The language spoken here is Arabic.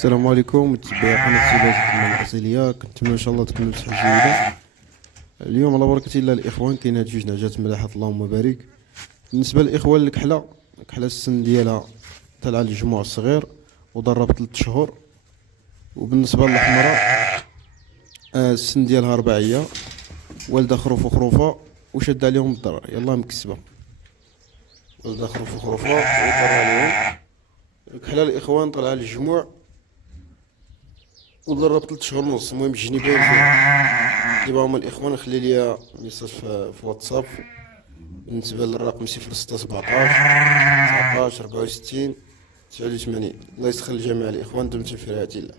السلام عليكم متابعي قناة سيلات الكمال الأصيلية، كنتمنى إن شاء الله تكونوا بصحة جيدة. اليوم على بركة الله الإخوان كاين هاد جوج نعجات ملاحة اللهم بارك. بالنسبة للإخوان الكحلة السن ديالها طالعة للجموع الصغير وضرب 3 شهور. وبالنسبة للحمرا السن ديالها رباعية، والدة خروف وخروفة وشاد عليهم الضرر، يلاه مكسبة. والدة خروف وخروفة وضر عليهم. الكحلة الإخوان طالعة للجموع وضرب 3 شهور ونص. المهم جيني باين فيها. ديما هما الاخوان خلي ليا ميساج في واتساب بالنسبه للرقم 06 17 19 64 89. الله يسخر الجميع الاخوان، دمتم في رعاية الله.